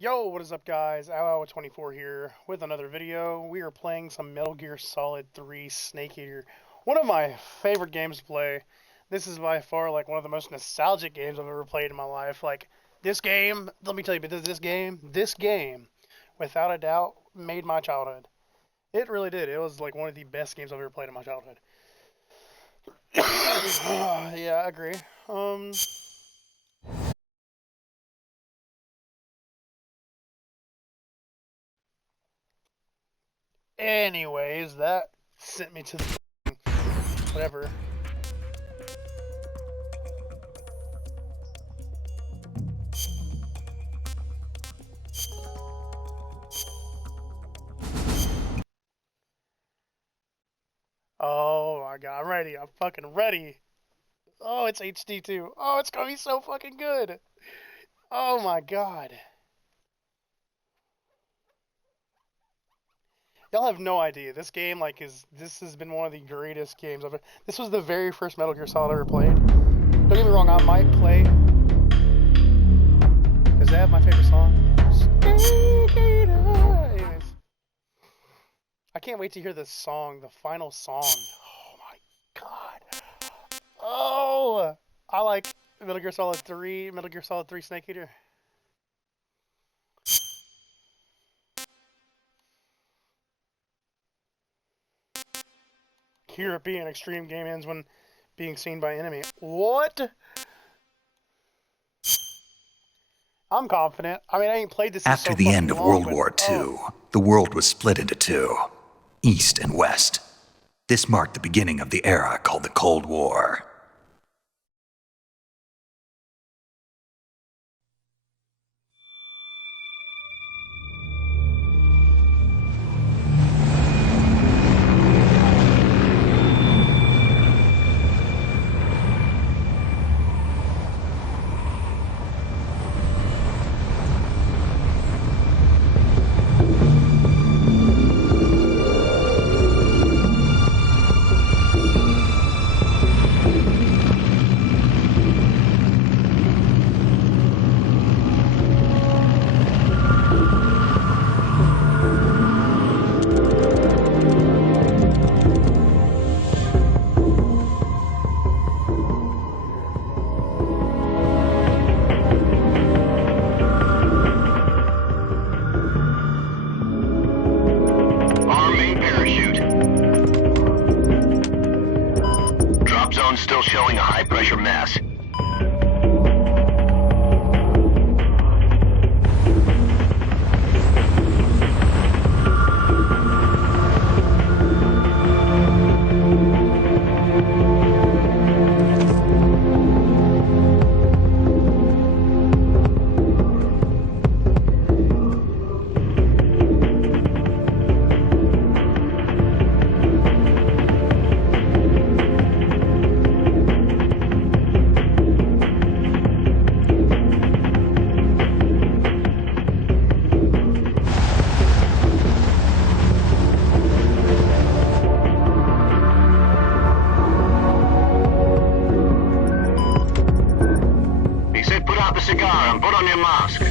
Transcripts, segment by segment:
Yo, what is up guys? Ow24 here with another video. We are playing some Metal Gear Solid 3 Snake Eater. One of my favorite games to play. This is by far like one of the most nostalgic games I've ever played in my life. Like this game, let me tell you, but this game, without a doubt, made my childhood. It really did. It was like one of the best games I've ever played in my childhood. Yeah, I agree. Um, Anyways, that sent me to the whatever. Oh my god, I'm ready. I'm fucking ready. Oh, it's HD too. Oh, it's gonna be so fucking good. Oh my god. Y'all have no idea. This game, like, this has been one of the greatest games I've. This was the very first Metal Gear Solid I ever played. Don't get me wrong, I might play. Does that have my favorite song? Anyways, I can't wait to hear this song, the final song. Oh my god. Oh, I like Metal Gear Solid 3, Metal Gear Solid 3 Snake Eater. European extreme game ends when being seen by enemy. What? I'm confident. I mean, I ain't played this in After so the fucking end of long, World but War oh, II, the world was split into two, East and West. This marked the beginning of the era called the Cold War. Arm main parachute. Drop zone still showing a high pressure mass. He said put out the cigar and put on your mask.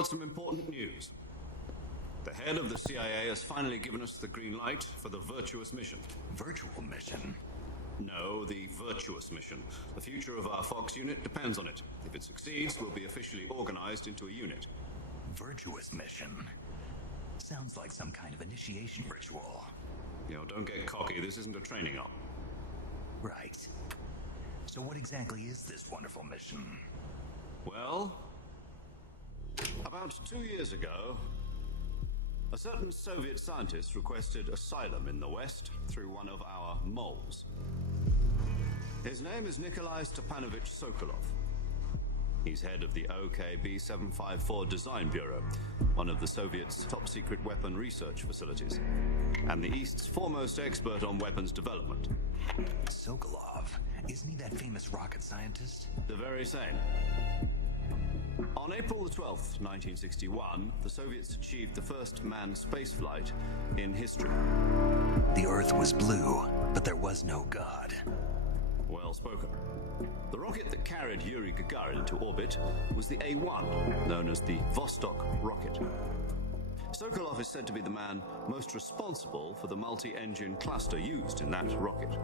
got some important news. The head of the CIA has finally given us the green light for the Virtuous mission. Virtual mission? No, the Virtuous mission. The future of our Fox unit depends on it. If it succeeds, we'll be officially organized into a unit. Virtuous mission? Sounds like some kind of initiation ritual. Don't get cocky. This isn't a training op. Right. So what exactly is this wonderful mission? Well, about 2 years ago, a certain Soviet scientist requested asylum in the West through one of our moles. His name is Nikolai Stepanovich Sokolov. He's head of the OKB-754 Design Bureau, one of the Soviets' top-secret weapon research facilities, and the East's foremost expert on weapons development. Sokolov? Isn't he that famous rocket scientist? The very same. On April the 12th, 1961, the Soviets achieved the first manned spaceflight in history. The Earth was blue, but there was no God. Well spoken. The rocket that carried Yuri Gagarin into orbit was the A-1, known as the Vostok rocket. Sokolov is said to be the man most responsible for the multi-engine cluster used in that rocket.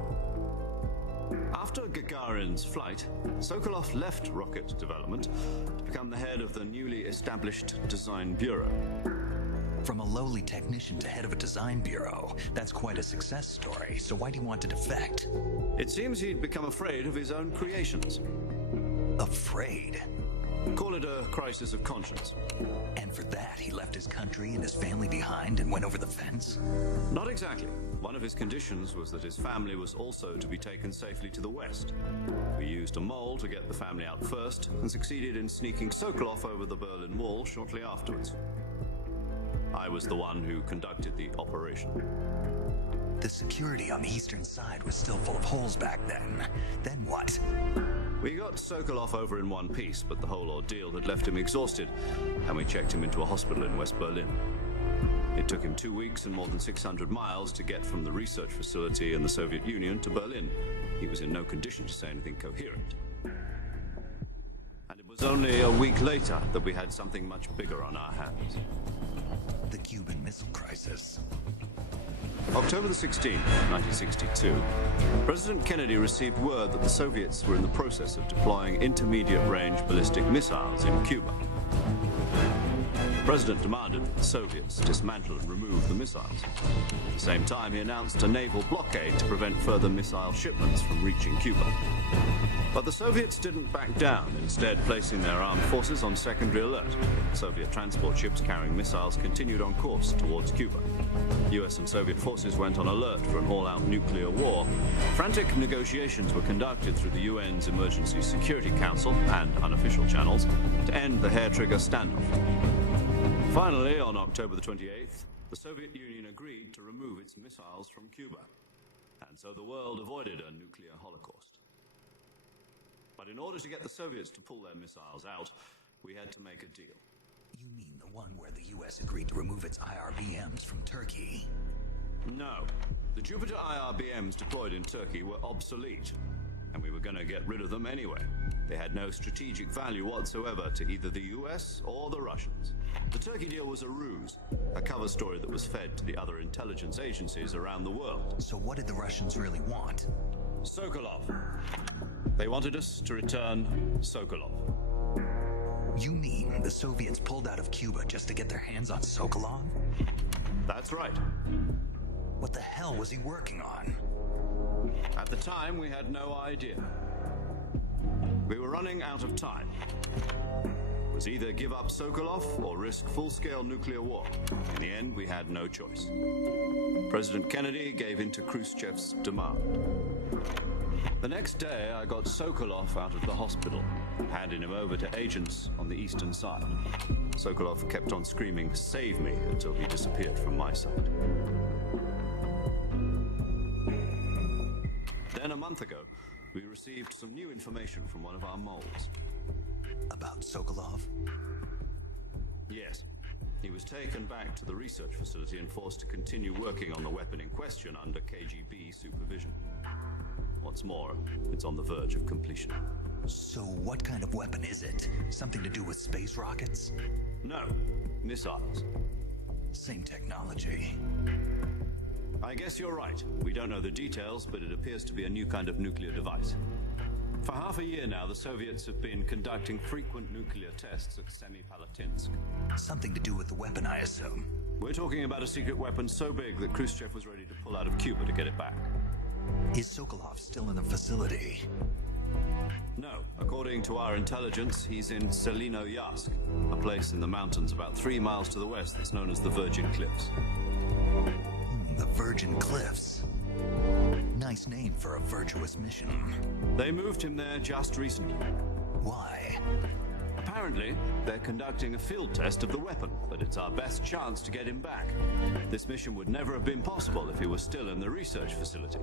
After Gagarin's flight, Sokolov left rocket development to become the head of the newly established Design Bureau. From a lowly technician to head of a design bureau, that's quite a success story, so why'd he want to defect? It seems he'd become afraid of his own creations. Afraid? Call it a crisis of conscience. And for that, he left his country and his family behind and went over the fence? Not exactly. One of his conditions was that his family was also to be taken safely to the West. We used a mole to get the family out first and succeeded in sneaking Sokolov over the Berlin Wall shortly afterwards. I was the one who conducted the operation. The security on the eastern side was still full of holes back then. Then what? We got Sokolov over in one piece, but the whole ordeal had left him exhausted, and we checked him into a hospital in West Berlin. It took him 2 weeks and more than 600 miles to get from the research facility in the Soviet Union to Berlin. He was in no condition to say anything coherent. And it was only a week later that we had something much bigger on our hands. The Cuban Missile Crisis. October the 16th, 1962, President Kennedy received word that the Soviets were in the process of deploying intermediate-range ballistic missiles in Cuba. The President demanded that the Soviets dismantle and remove the missiles. At the same time, he announced a naval blockade to prevent further missile shipments from reaching Cuba. But the Soviets didn't back down, instead placing their armed forces on secondary alert. Soviet transport ships carrying missiles continued on course towards Cuba. US and Soviet forces went on alert for an all-out nuclear war. Frantic negotiations were conducted through the UN's Emergency Security Council and unofficial channels to end the hair-trigger standoff. Finally, on October the 28th, the Soviet Union agreed to remove its missiles from Cuba. And so the world avoided a nuclear holocaust. But in order to get the Soviets to pull their missiles out, we had to make a deal. You mean the one where the US agreed to remove its IRBMs from Turkey? No. The Jupiter IRBMs deployed in Turkey were obsolete, and we were going to get rid of them anyway. They had no strategic value whatsoever to either the US or the Russians. The Turkey deal was a ruse, a cover story that was fed to the other intelligence agencies around the world. So what did the Russians really want? Sokolov. They wanted us to return Sokolov. You mean the Soviets pulled out of Cuba just to get their hands on Sokolov? That's right. What the hell was he working on? At the time, we had no idea. We were running out of time. It was either give up Sokolov or risk full-scale nuclear war. In the end, we had no choice. President Kennedy gave in to Khrushchev's demand. The next day, I got Sokolov out of the hospital, handing him over to agents on the eastern side. Sokolov kept on screaming, "Save me," until he disappeared from my side. Then a month ago, we received some new information from one of our moles. About Sokolov? Yes. He was taken back to the research facility and forced to continue working on the weapon in question under KGB supervision. What's more, it's on the verge of completion. So what kind of weapon is it? Something to do with space rockets? No, missiles. Same technology. I guess you're right. We don't know the details, but it appears to be a new kind of nuclear device. For half a year now, the Soviets have been conducting frequent nuclear tests at Semipalatinsk. Something to do with the weapon, I assume. We're talking about a secret weapon so big that Khrushchev was ready to pull out of Cuba to get it back. Is Sokolov still in the facility? No. According to our intelligence, he's in Selinoyarsk, a place in the mountains about 3 miles to the west that's known as the Virgin Cliffs. The Virgin Cliffs. Nice name for a virtuous mission. They moved him there just recently. Why? Apparently, they're conducting a field test of the weapon, but it's our best chance to get him back. This mission would never have been possible if he was still in the research facility.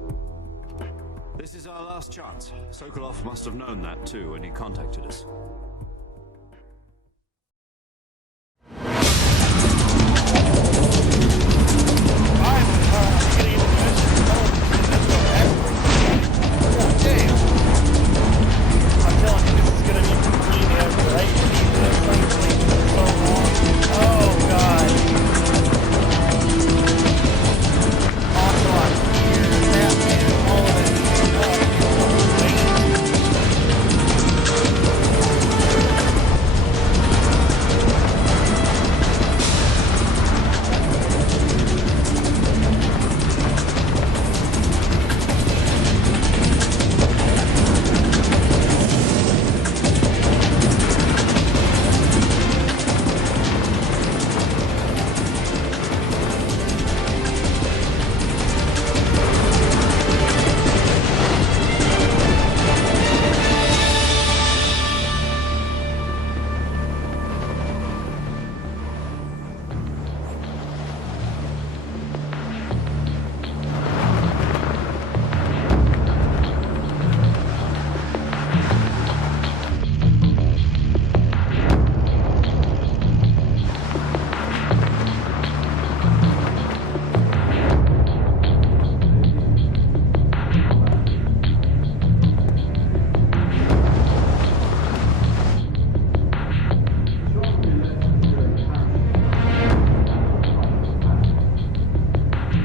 This is our last chance. Sokolov must have known that too when he contacted us.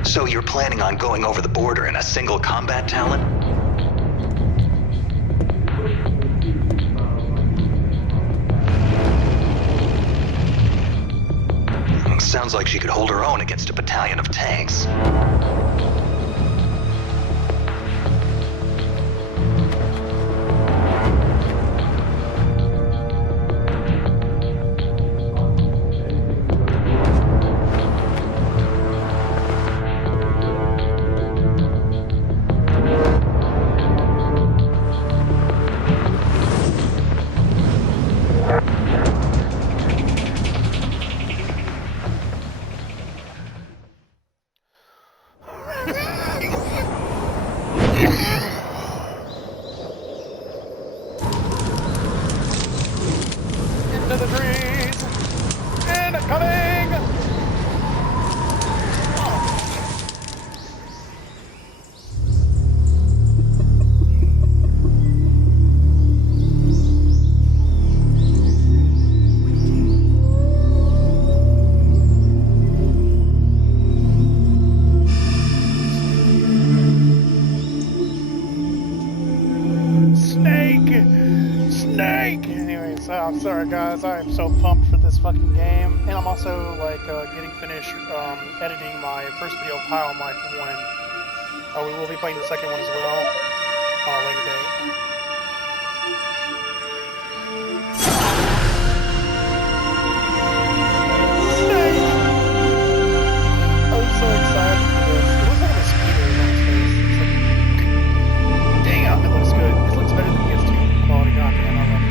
So you're planning on going over the border in a single combat talent? Sounds like she could hold her own against a battalion of tanks. Into the trees! Incoming! Snake! Anyways, I'm sorry guys, I am so pumped for this fucking game. And I'm also like getting finished editing my first video of High on Life 1. We will be playing the second one as well on a later date. I'm so excited for this. It looks like a mosquito on his face. It's like, damn, it looks good. It looks better than PS2 quality. Goddamn, I love it.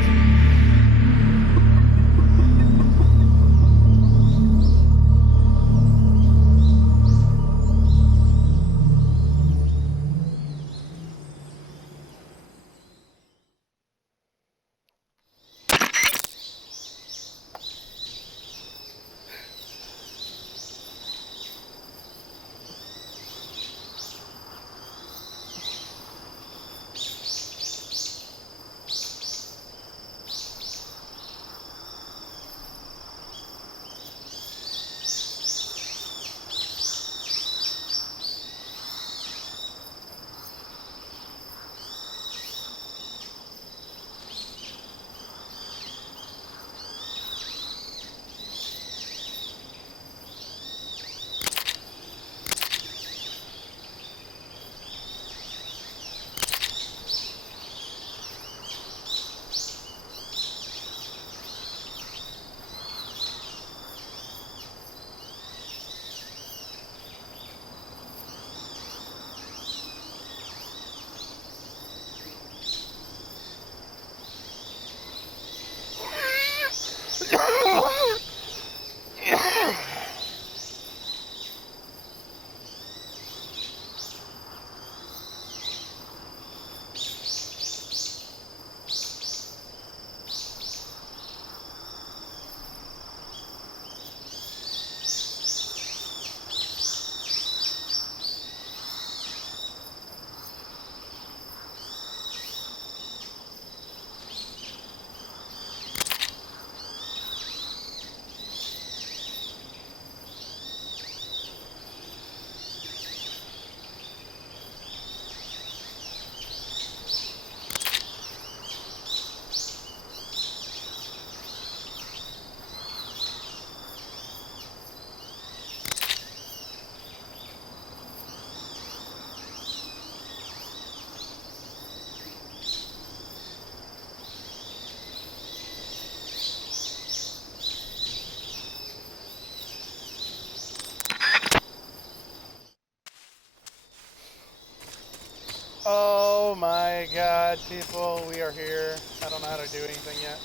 Oh my god, people, we are here. I don't know how to do anything yet.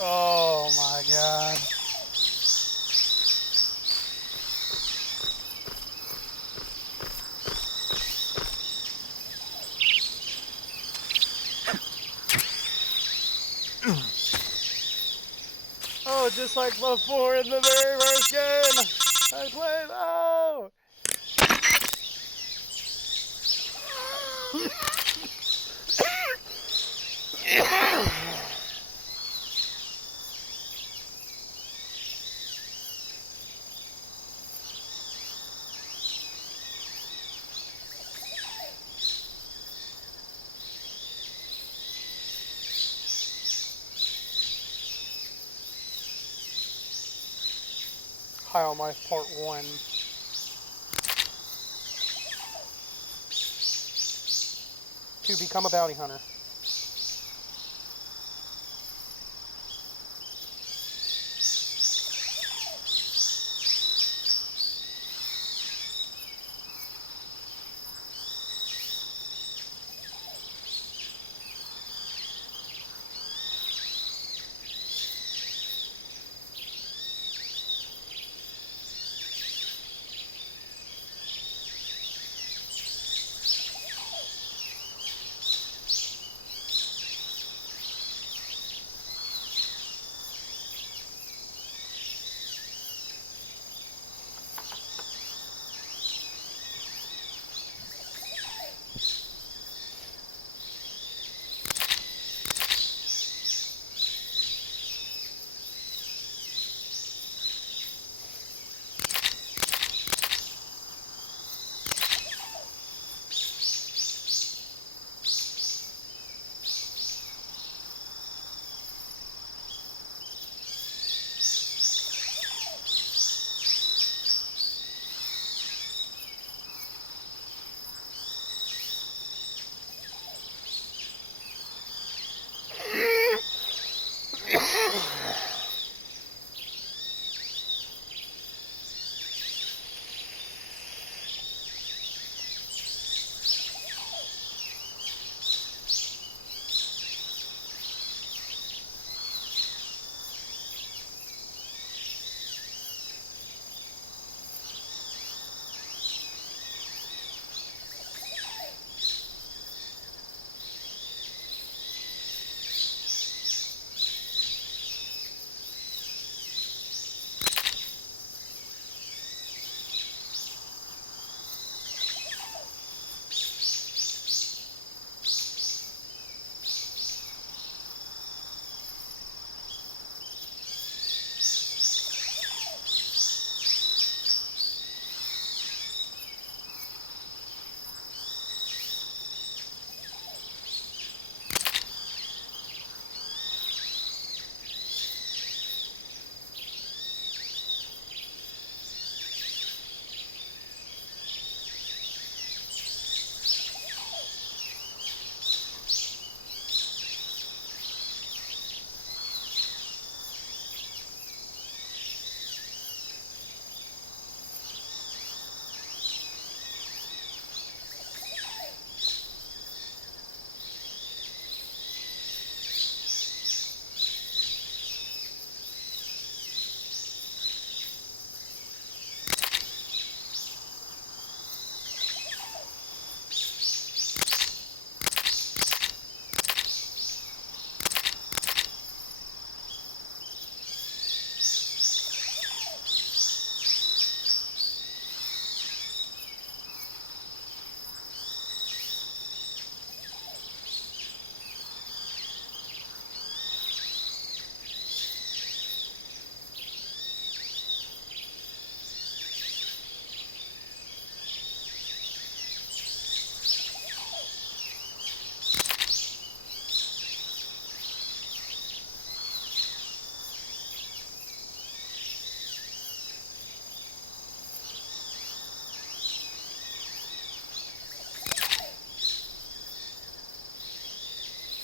Oh my god. Oh, just like before in the very first game I played. Oh! High on Life Part 1. To become a bounty hunter.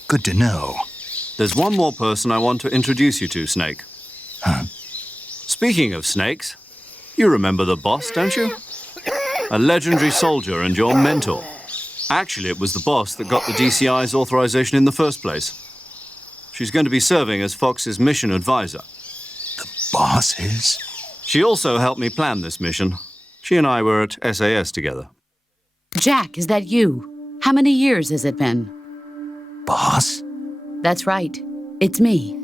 Good to know. There's one more person I want to introduce you to, Snake. Huh? Speaking of snakes, you remember the boss, don't you? A legendary soldier and your mentor. Actually, it was the boss that got the DCI's authorization in the first place. She's going to be serving as Fox's mission advisor. Boss is? She also helped me plan this mission. She and I were at SAS together. Jack, is that you? How many years has it been? Boss? That's right. It's me.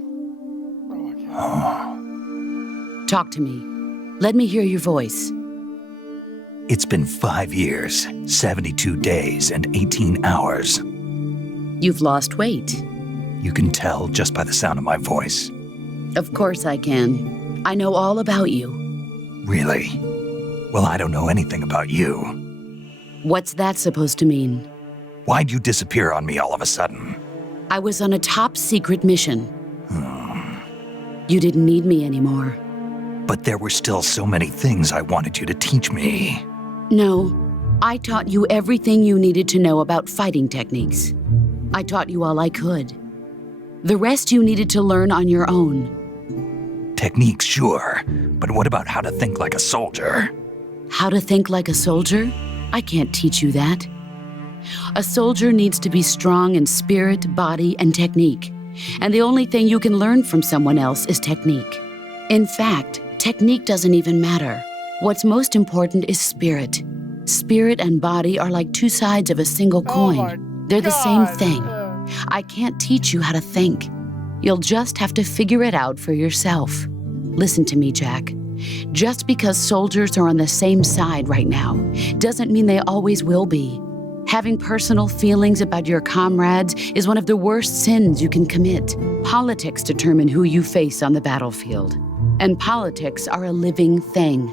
Talk to me. Let me hear your voice. It's been 5 years, 72 days, and 18 hours. You've lost weight. You can tell just by the sound of my voice. Of course I can. I know all about you. Really? Well, I don't know anything about you. What's that supposed to mean? Why'd you disappear on me all of a sudden? I was on a top-secret mission. You didn't need me anymore. But there were still so many things I wanted you to teach me. No, I taught you everything you needed to know about fighting techniques. I taught you all I could. The rest you needed to learn on your own. Techniques, sure. But what about how to think like a soldier? How to think like a soldier? I can't teach you that. A soldier needs to be strong in spirit, body, and technique. And the only thing you can learn from someone else is technique. In fact, technique doesn't even matter. What's most important is spirit. Spirit and body are like two sides of a single coin. They're the same thing. I can't teach you how to think. You'll just have to figure it out for yourself. Listen to me, Jack. Just because soldiers are on the same side right now doesn't mean they always will be. Having personal feelings about your comrades is one of the worst sins you can commit. Politics determine who you face on the battlefield. And politics are a living thing.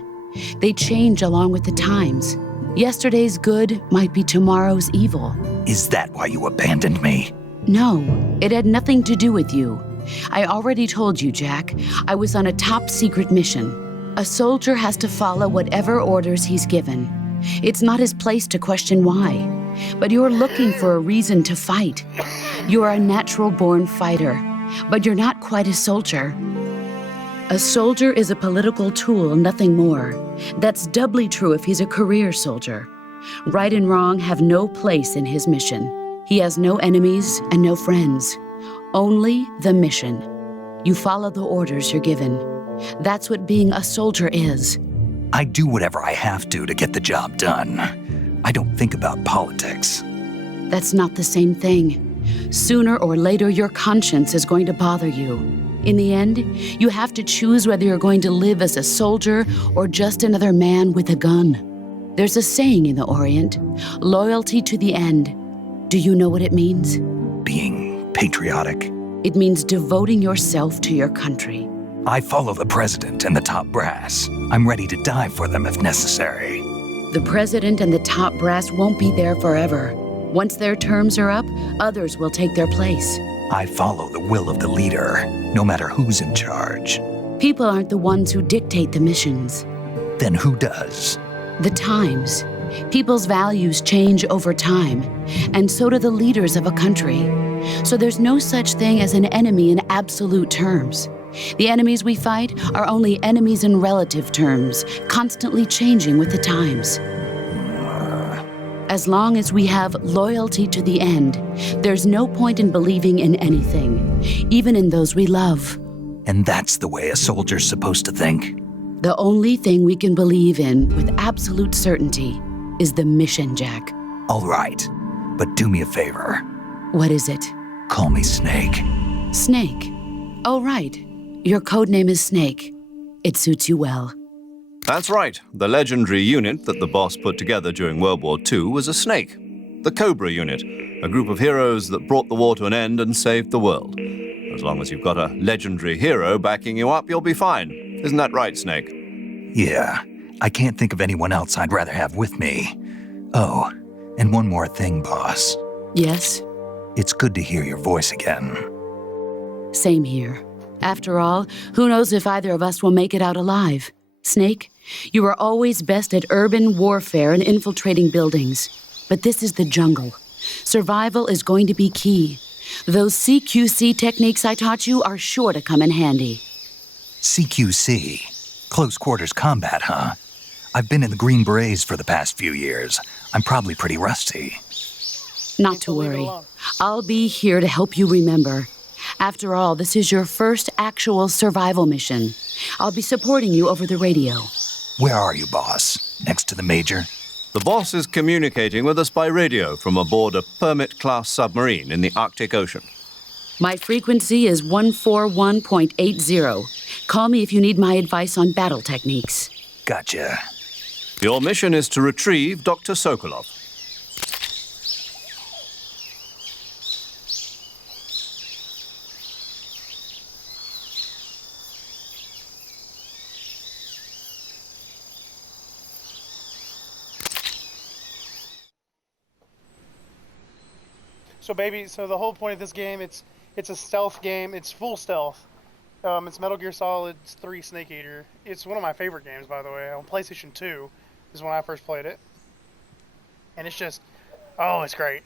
They change along with the times. Yesterday's good might be tomorrow's evil. Is that why you abandoned me? No, it had nothing to do with you. I already told you, Jack. I was on a top-secret mission. A soldier has to follow whatever orders he's given. It's not his place to question why. But you're looking for a reason to fight. You're a natural-born fighter, but you're not quite a soldier. A soldier is a political tool, nothing more. That's doubly true if he's a career soldier. Right and wrong have no place in his mission. He has no enemies and no friends. Only the mission. You follow the orders you're given. That's what being a soldier is. I do whatever I have to get the job done. I don't think about politics. That's not the same thing. Sooner or later, your conscience is going to bother you. In the end, you have to choose whether you're going to live as a soldier or just another man with a gun. There's a saying in the Orient, loyalty to the end. Do you know what it means? Being patriotic. It means devoting yourself to your country. I follow the president and the top brass. I'm ready to die for them if necessary. The president and the top brass won't be there forever. Once their terms are up, others will take their place. I follow the will of the leader, no matter who's in charge. People aren't the ones who dictate the missions. Then who does? The times. People's values change over time, and so do the leaders of a country. So there's no such thing as an enemy in absolute terms. The enemies we fight are only enemies in relative terms, constantly changing with the times. As long as we have loyalty to the end, there's no point in believing in anything, even in those we love. And that's the way a soldier's supposed to think? The only thing we can believe in with absolute certainty is the mission, Jack. All right, but do me a favor. What is it? Call me Snake. Snake. Oh, right. Your code name is Snake. It suits you well. That's right. The legendary unit that the boss put together during World War II was a snake. The Cobra unit, a group of heroes that brought the war to an end and saved the world. As long as you've got a legendary hero backing you up, you'll be fine. Isn't that right, Snake? Yeah, I can't think of anyone else I'd rather have with me. Oh, and one more thing, boss. Yes? It's good to hear your voice again. Same here. After all, who knows if either of us will make it out alive? Snake, you are always best at urban warfare and infiltrating buildings. But this is the jungle. Survival is going to be key. Those CQC techniques I taught you are sure to come in handy. CQC. Close quarters combat, huh? I've been in the Green Berets for the past few years. I'm probably pretty rusty. Not to worry. I'll be here to help you remember. After all, this is your first actual survival mission. I'll be supporting you over the radio. Where are you, boss? Next to the Major? The boss is communicating with us by radio from aboard a Permit-class submarine in the Arctic Ocean. My frequency is 141.80. Call me if you need my advice on battle techniques. Gotcha. Your mission is to retrieve Dr. Sokolov. So the whole point of this game, it's a stealth game. It's full stealth. It's Metal Gear Solid 3 Snake Eater. It's one of my favorite games, by the way. On PlayStation 2 is when I first played it. And it's just, oh, it's great.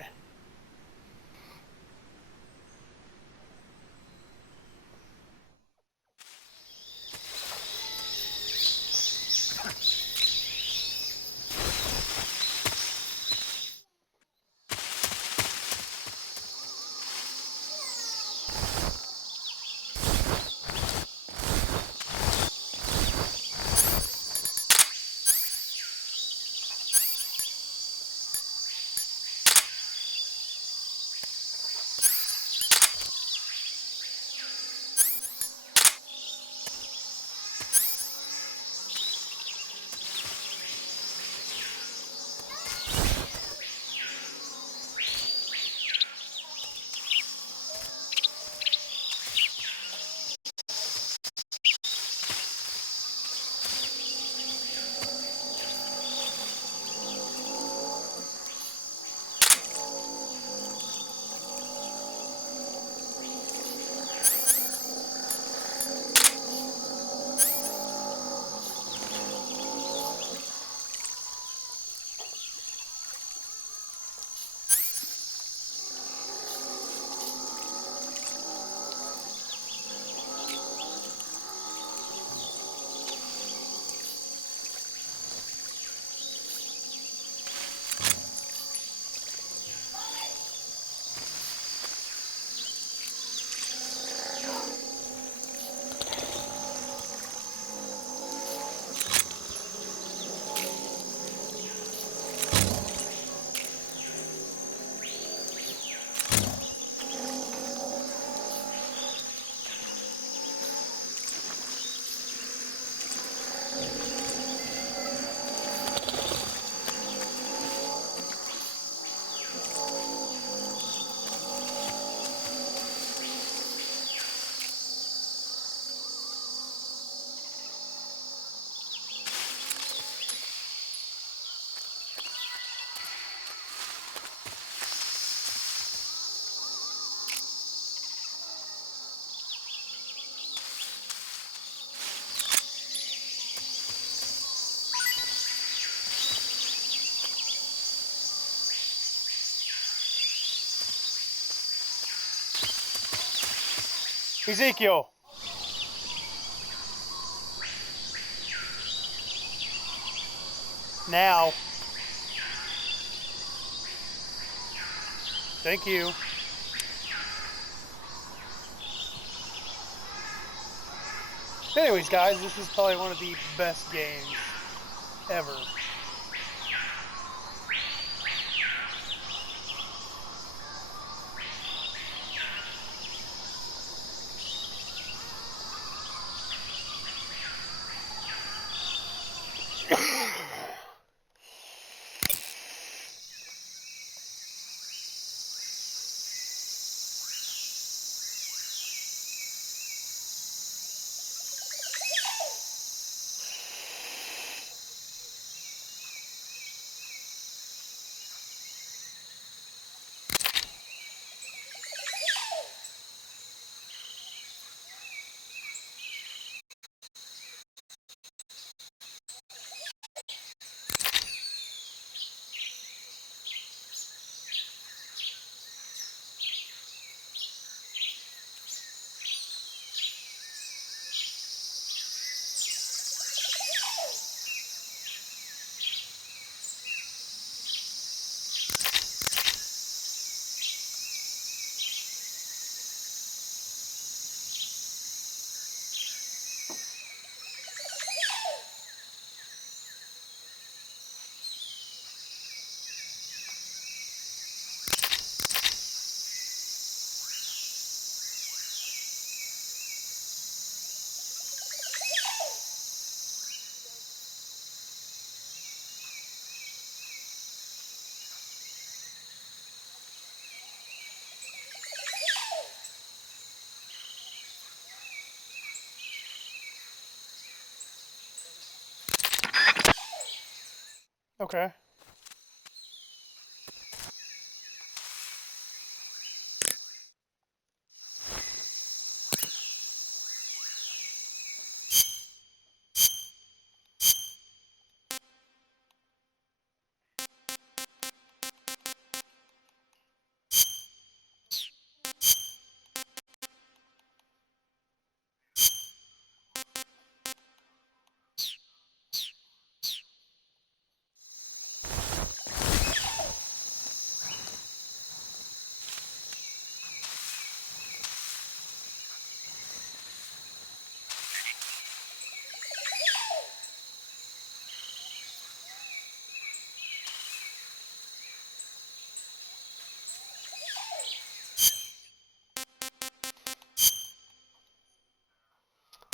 Ezekiel. Now. Thank you. Anyways, guys, this is probably one of the best games ever. Okay.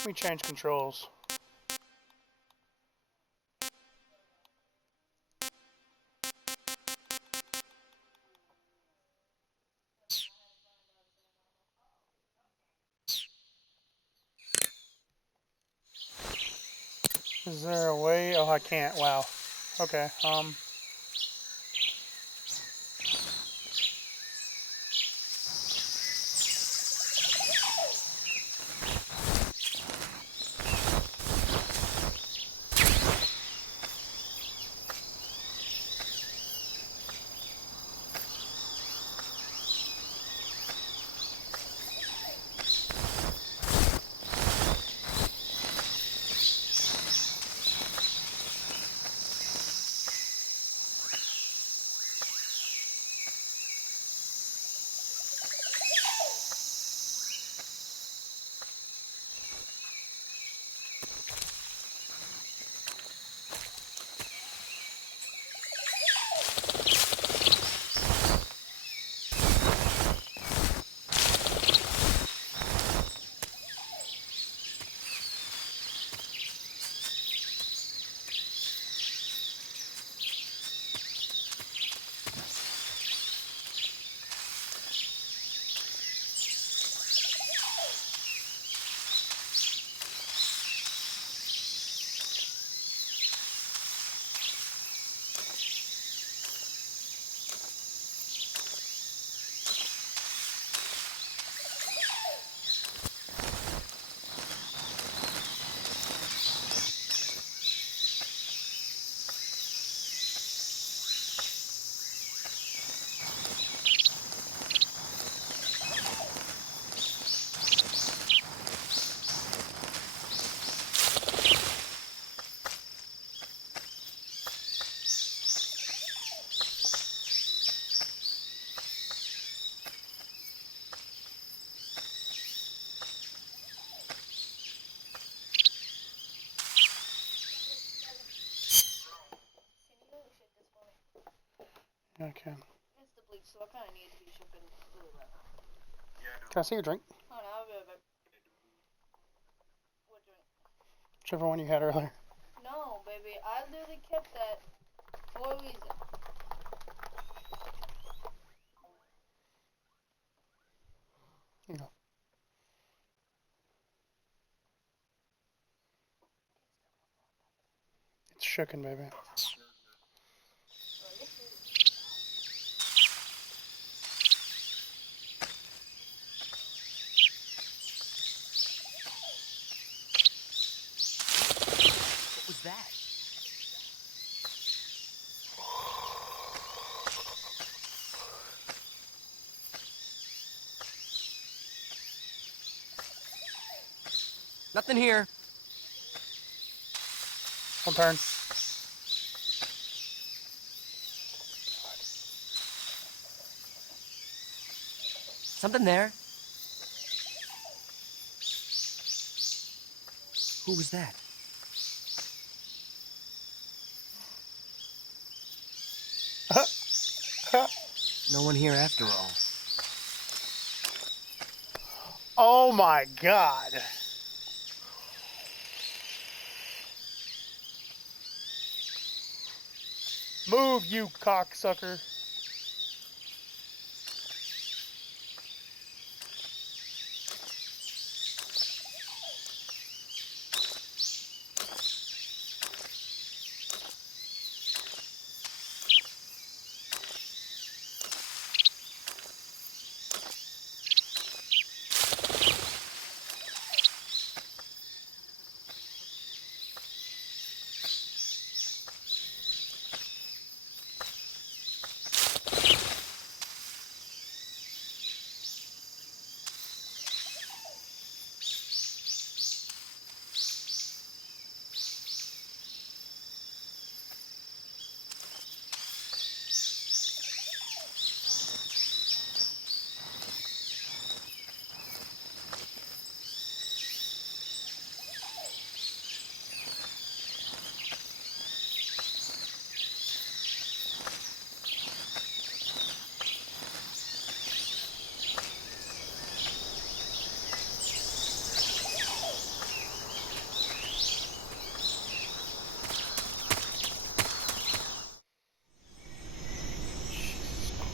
Let me change controls. Is there a way? Oh, I can't. Wow. Okay. Okay. Can I see your drink? Whichever one you had earlier. No, baby, I literally kept that for a reason. Here you go. It's shooken, baby. What was that? Nothing here. One turn. Something there. Who was that? No one here after all. Oh my god. Move, you cocksucker.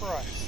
Christ.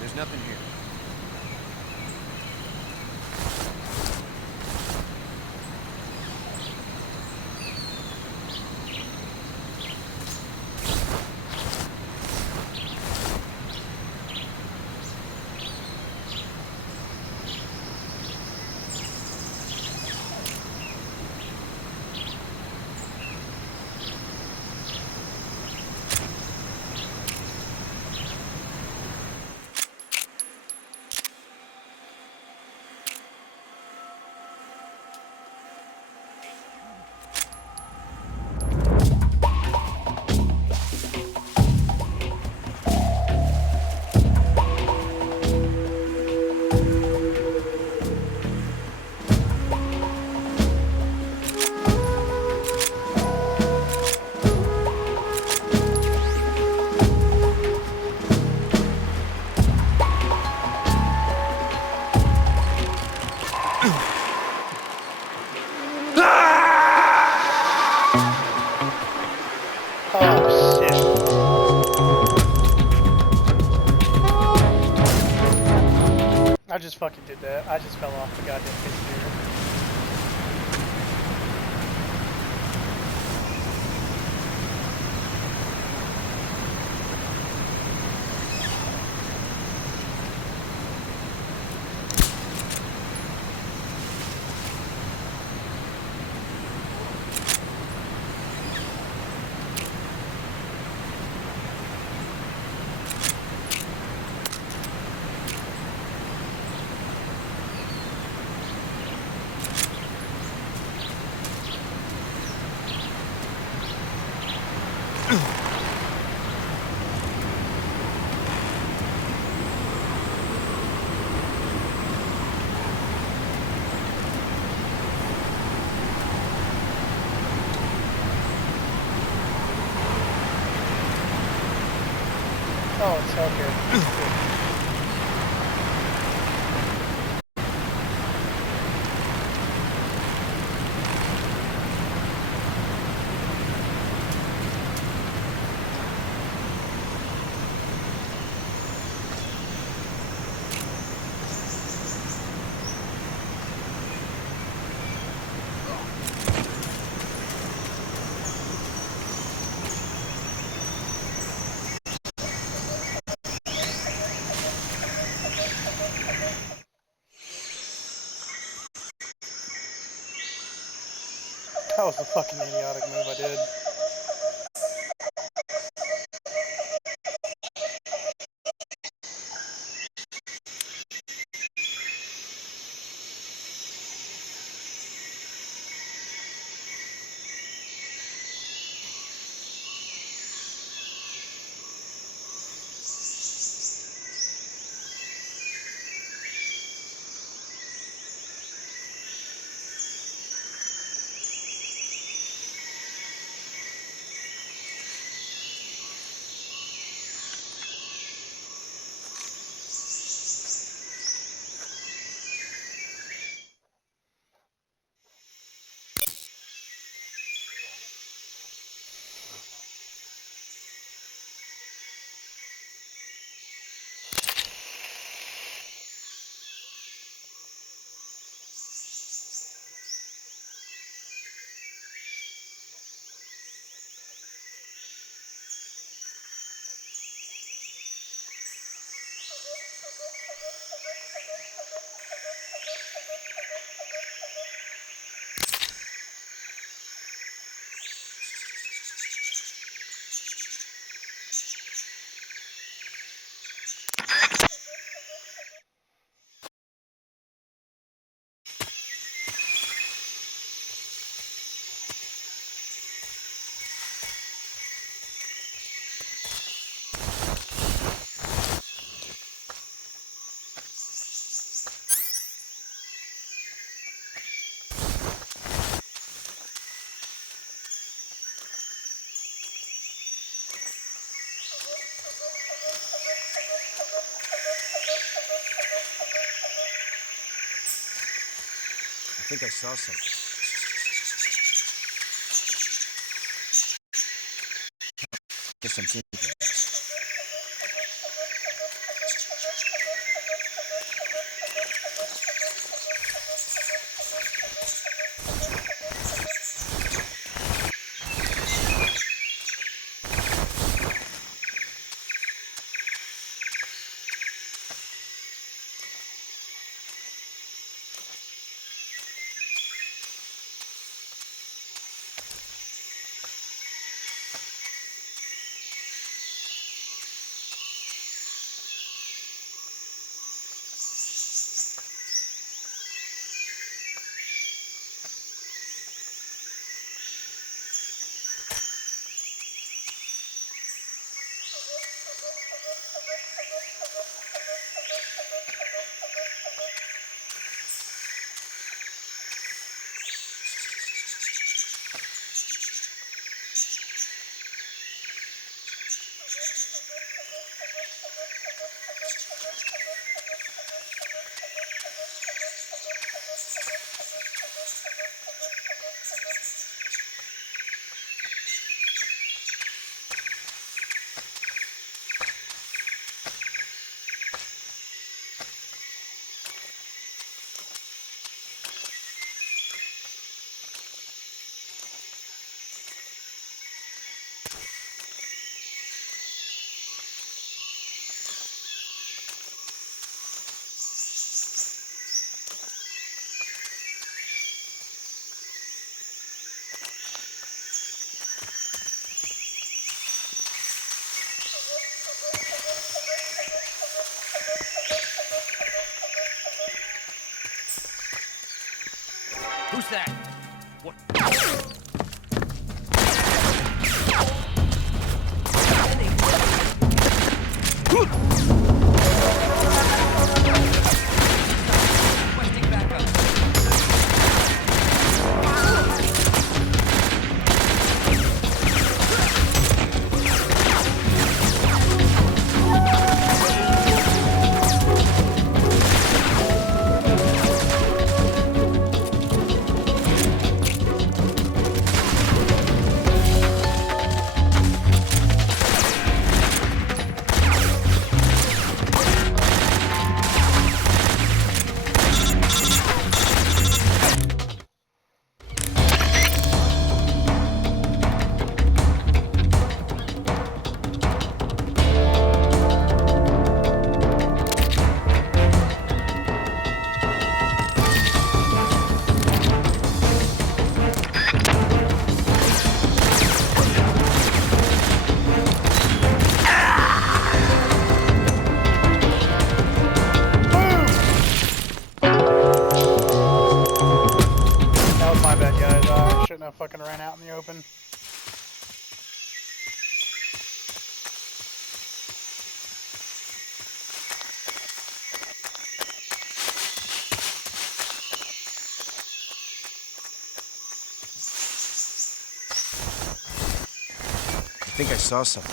There's nothing here. Oh, shit. I just fucking did that. I just fell off the goddamn pitch here. Oh, it's okay. That was a fucking idiotic move I did. think I saw something. Guess I'm seeing things. Who's that? What? Requesting backup. I fucking ran out in the open. I think I saw something.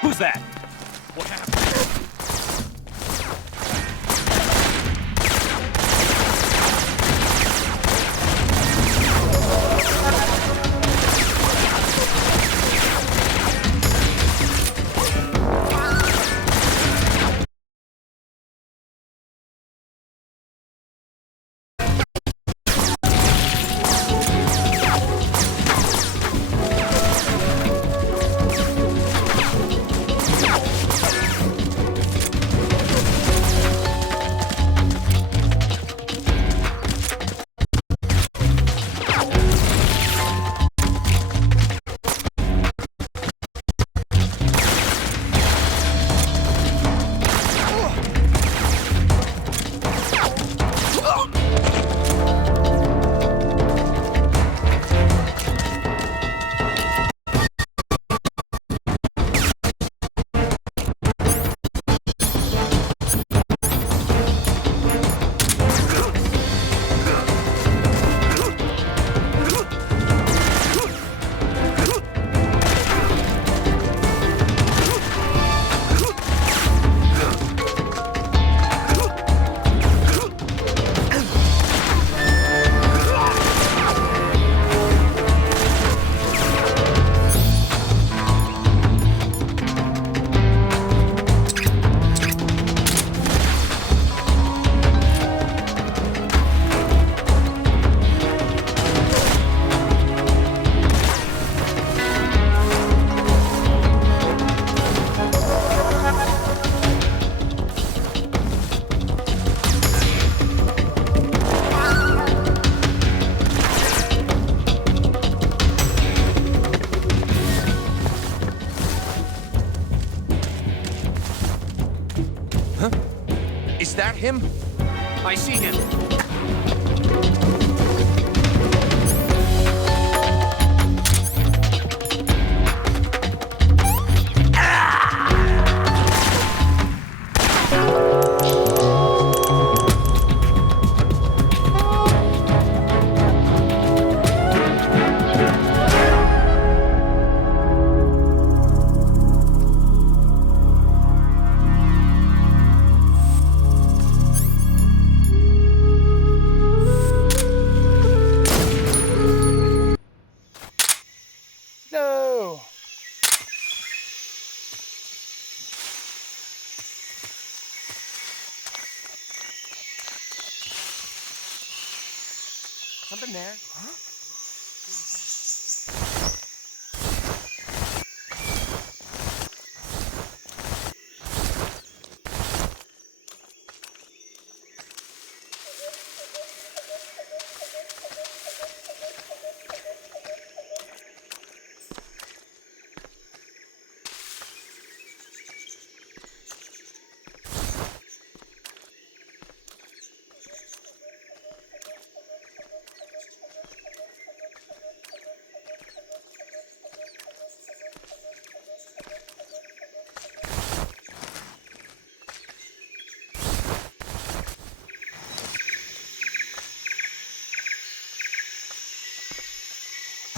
Who's that? What happened? Is that him? I see him. No! Something there? Huh?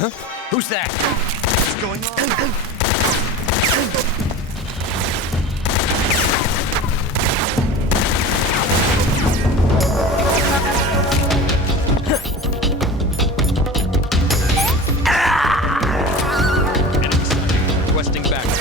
Huh? Who's that? What's going on? Requesting backup.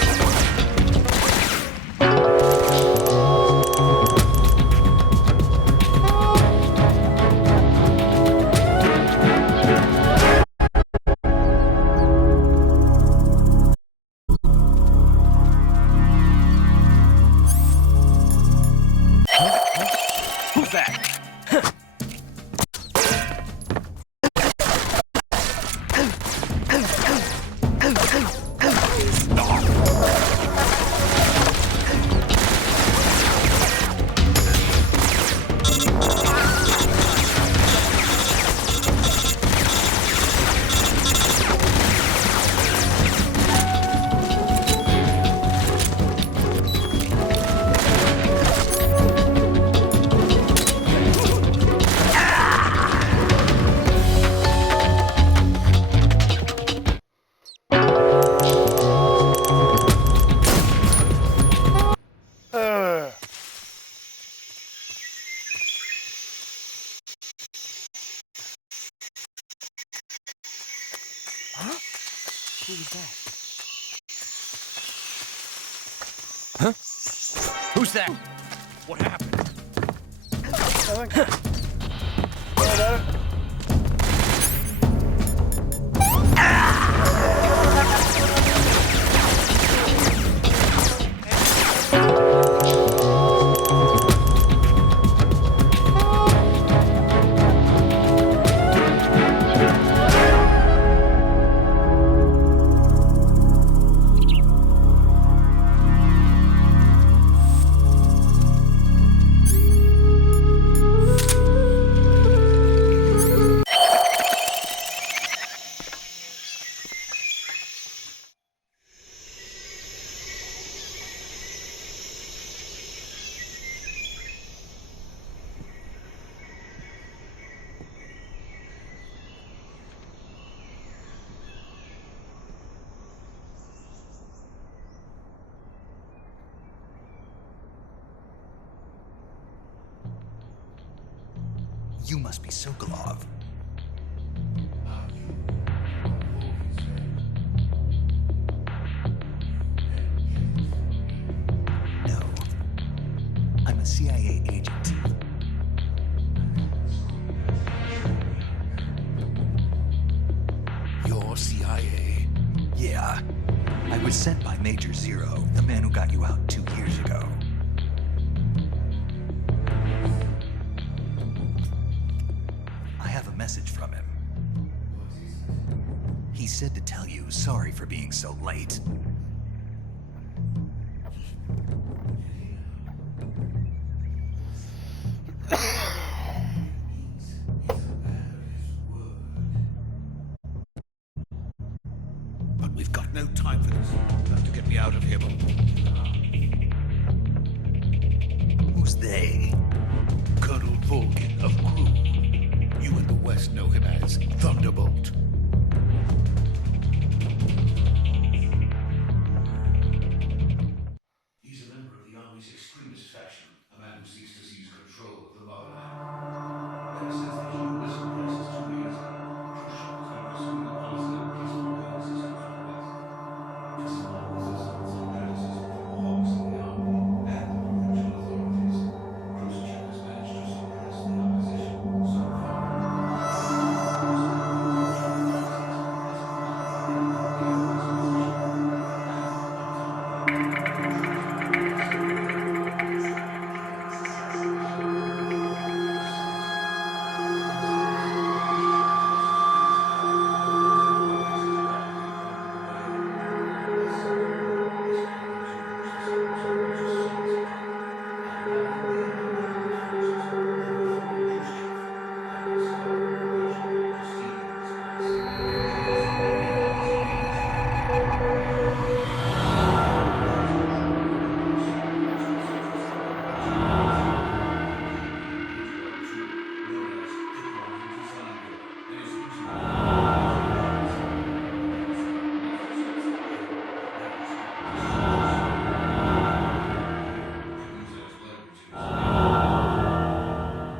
Who's that? Who was that? Huh? Who's that? What happened? You must be Sokolov. No. I'm a CIA agent. You're CIA? Yeah. I was sent by Major Zero, the man who got you out 2 years ago. I have a message from him. He said to tell you sorry for being so late. Who's they? Colonel Volgin of Crew. You in the West know him as Thunderbolt. He's a member of the Army's extremist faction, a man who seeks to seize control of the motherland. Ever since the humanism crisis 2 years ago, Khrushchev has been pursuing a policy of peaceful coexistence with the West. Despite resistance and criticism from hawks in the army and the provincial authorities, Khrushchev has managed to suppress the opposition so far.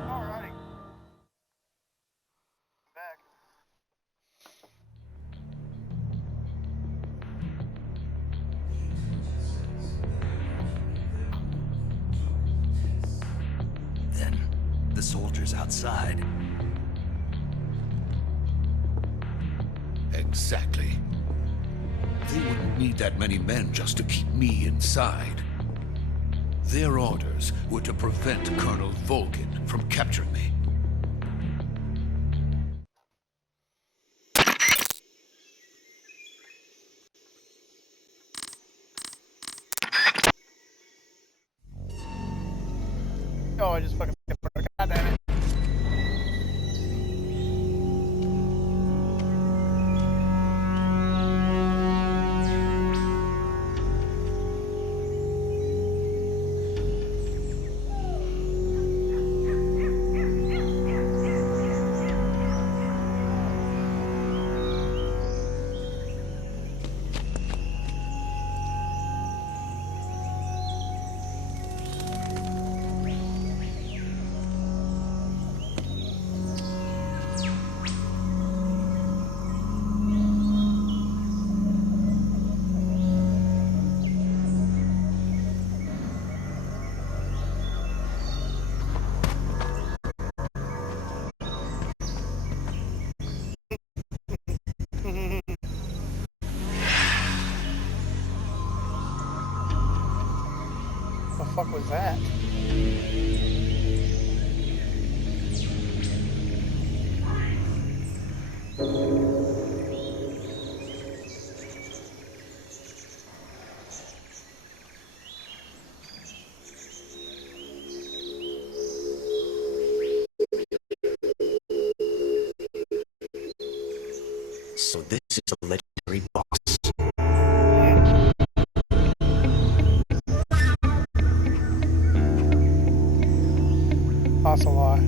Alrighty. Back. Then, the soldiers outside. Exactly. They wouldn't need that many men just to keep me inside. Their orders were to prevent Colonel Volgin from capturing me. Oh, I just fucking. God damn it. The fuck was that? So this is a legendary boss. Ocelot.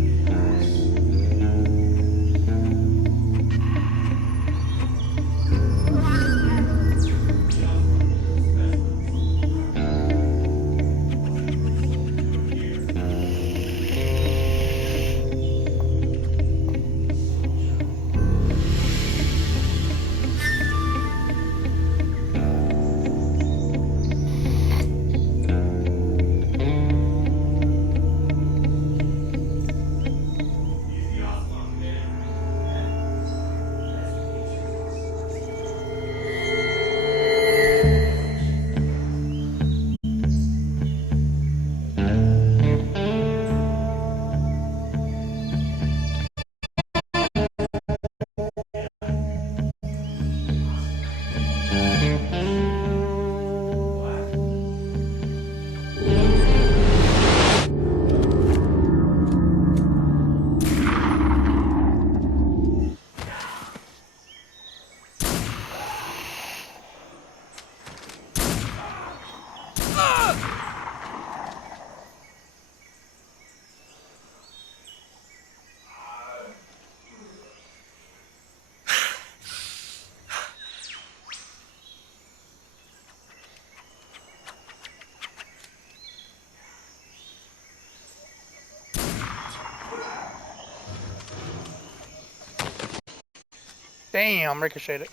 Damn, ricocheted.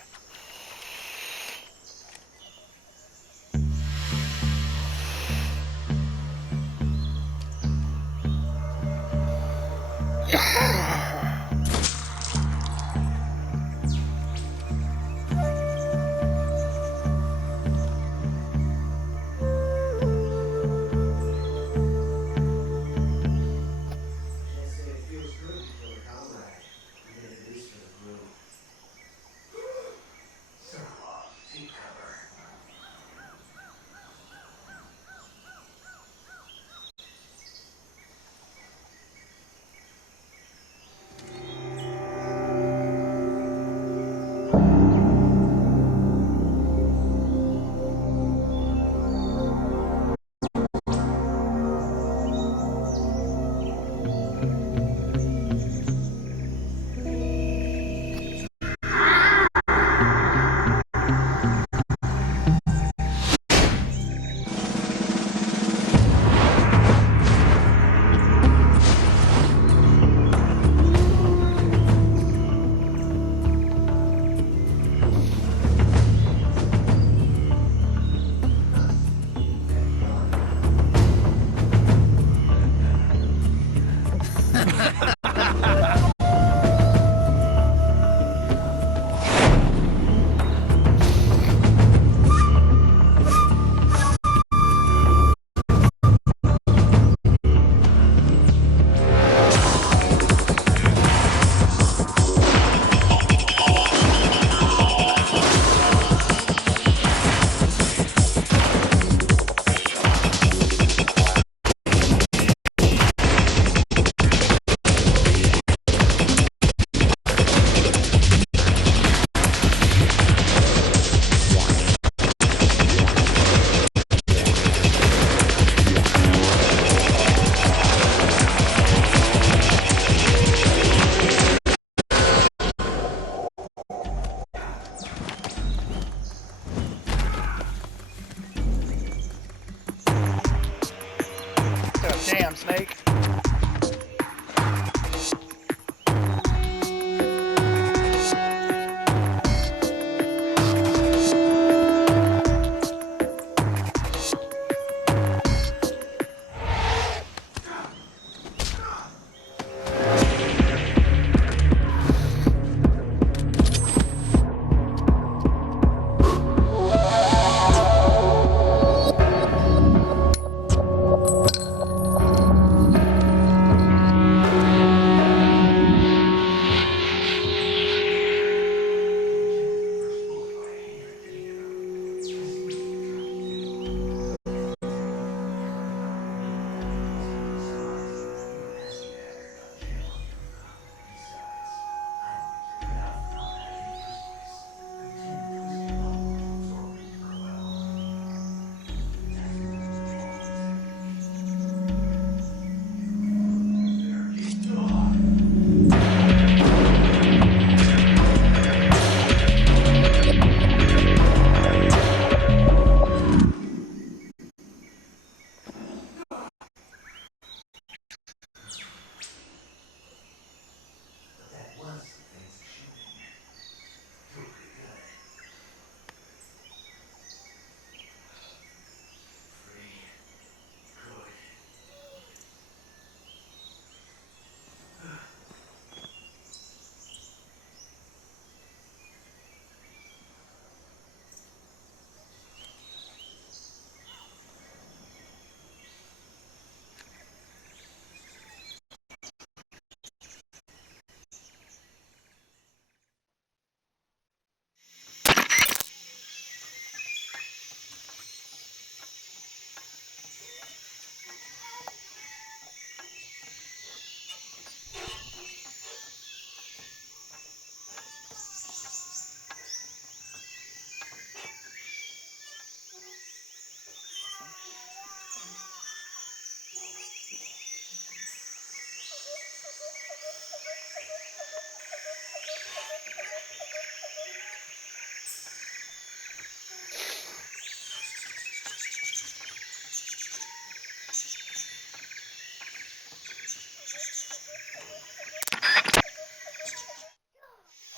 Damn, Snake.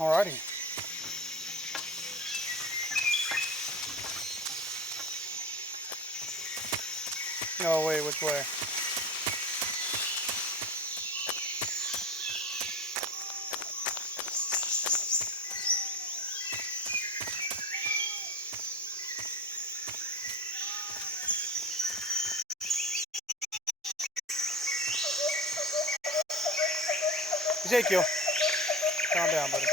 Alrighty. Oh wait, which way? Ezekiel, calm down, buddy.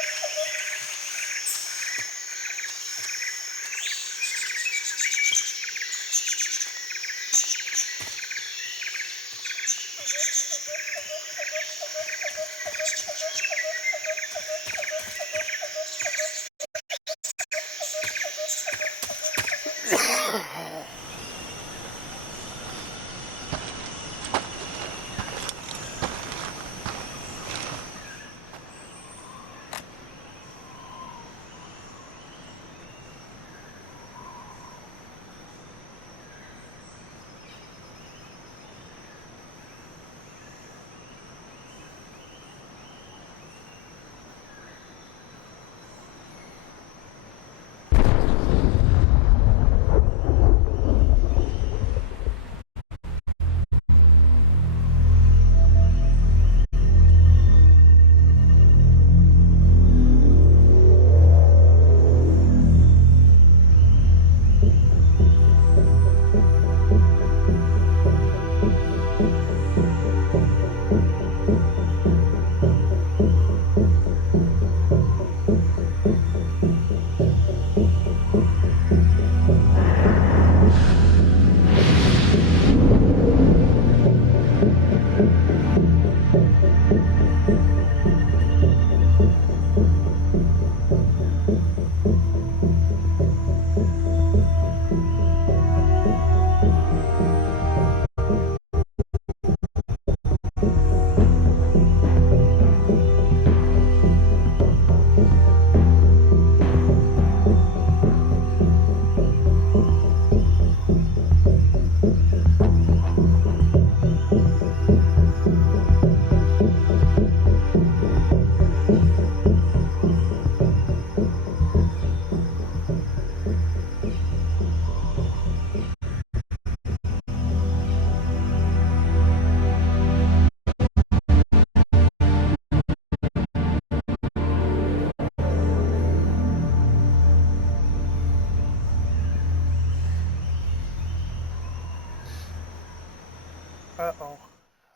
Uh-oh.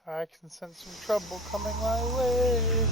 I can sense some trouble coming my way.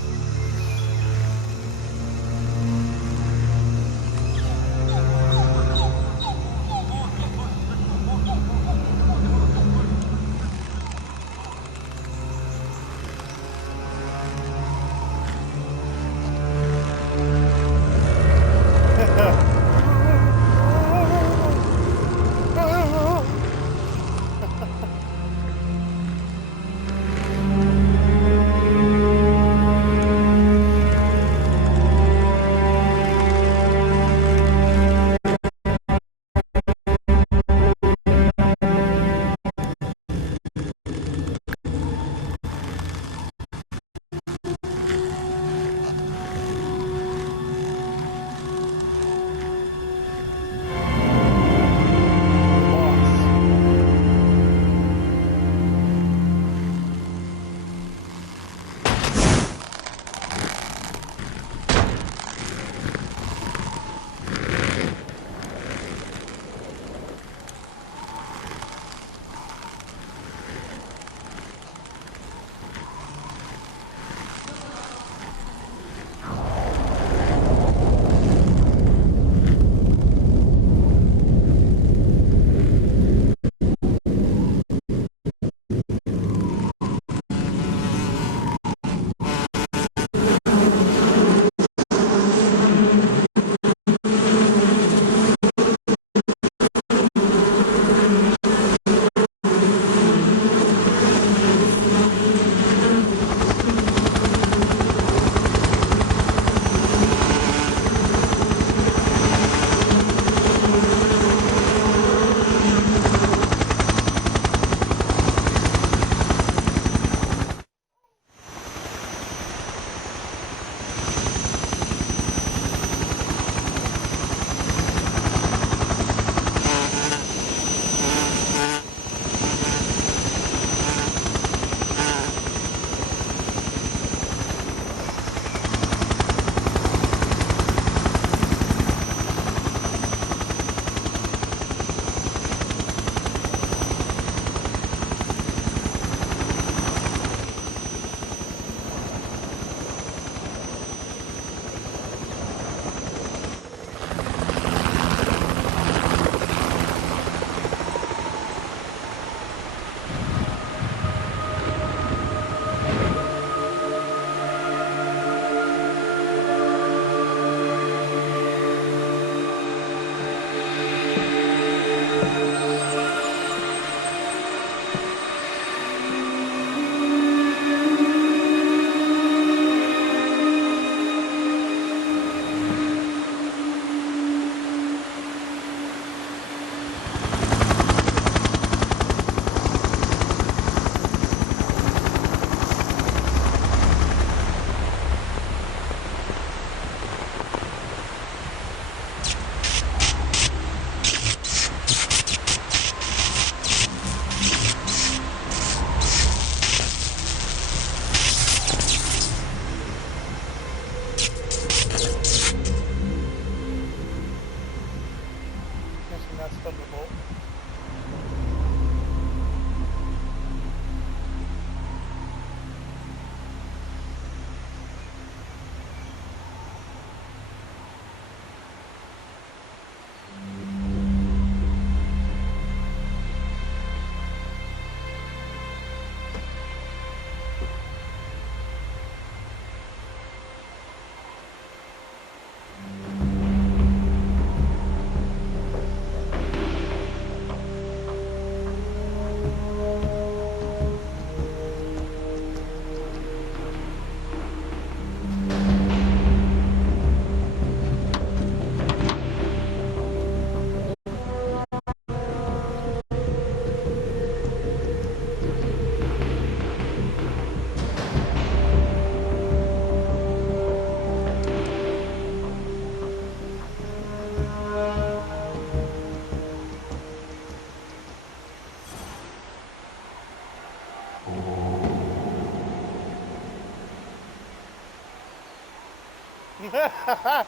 Fucker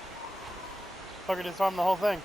disarmed the whole thing.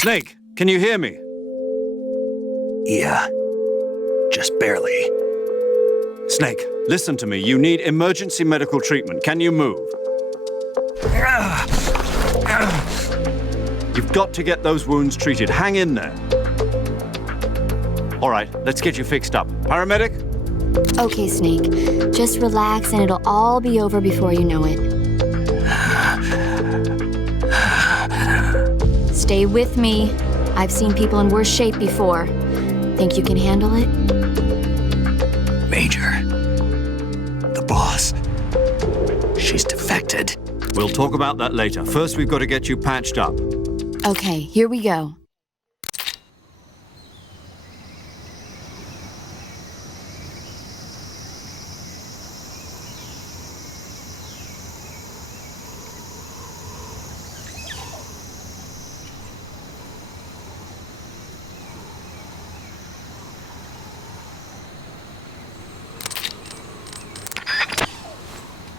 Snake, can you hear me? Yeah. Just barely. Snake, listen to me. You need emergency medical treatment. Can you move? You've got to get those wounds treated. Hang in there. All right, let's get you fixed up. Paramedic? Okay, Snake. Just relax and it'll all be over before you know it. Stay with me. I've seen people in worse shape before. Think you can handle it? Major. The boss. She's defected. We'll talk about that later. First, we've got to get you patched up. Okay, here we go.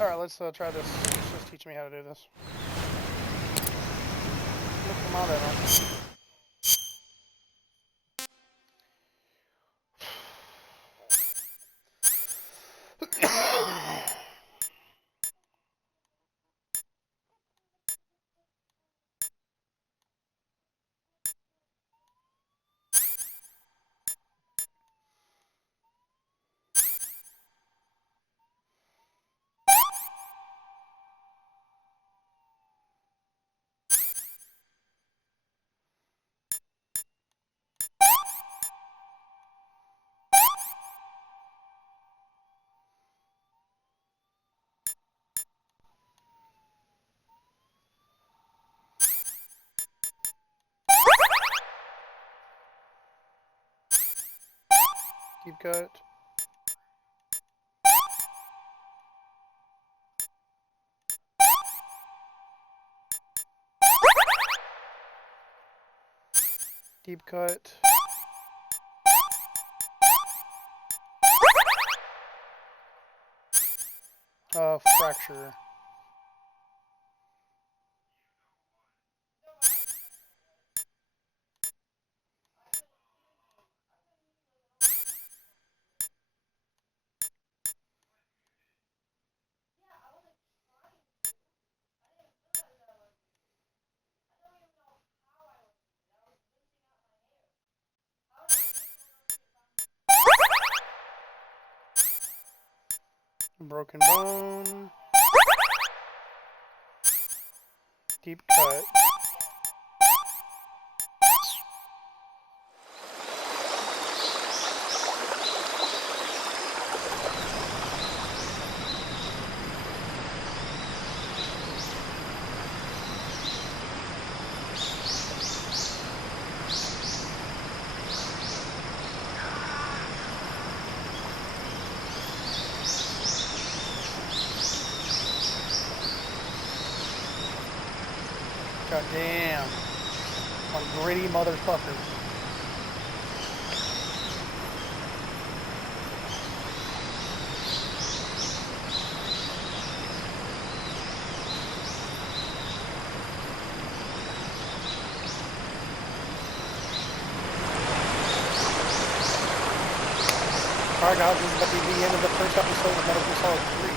Alright, let's try this. Just teach me how to do this. Look, come on, then. Deep cut. Deep cut. Fracture. Broken bone. Deep cut. God damn. One gritty motherfucker. Alright guys, this is about to be the end of the first episode of Metal Gear Solid 3.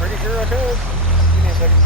Pretty sure I could. Give me a second.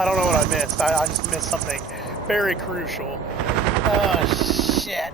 I don't know what I missed. I just missed something very crucial. Oh, shit.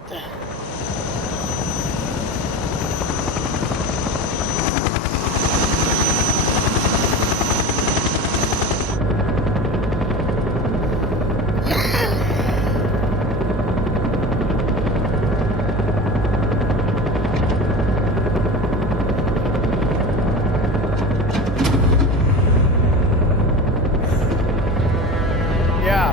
Yeah.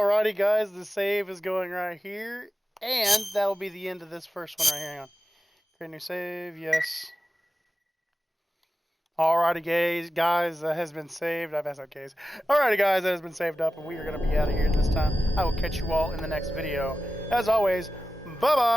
Alrighty, guys, the save is going right here, and that'll be the end of this first one right here. Hang on. Create new save, yes. Alrighty, guys, that has been saved. I've asked case. Alrighty, guys, that has been saved up, and we are going to be out of here this time. I will catch you all in the next video. As always, bye-bye.